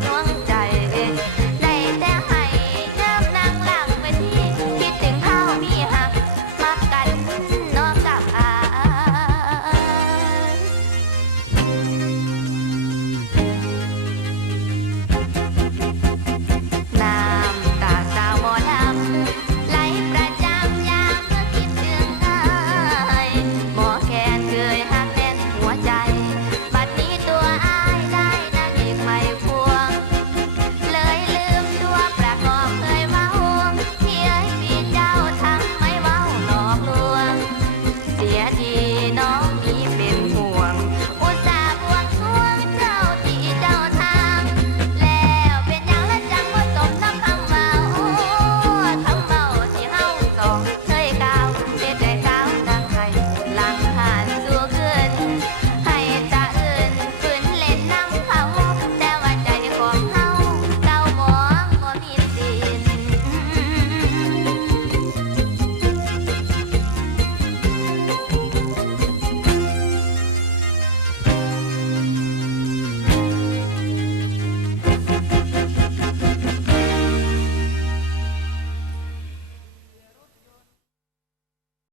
我。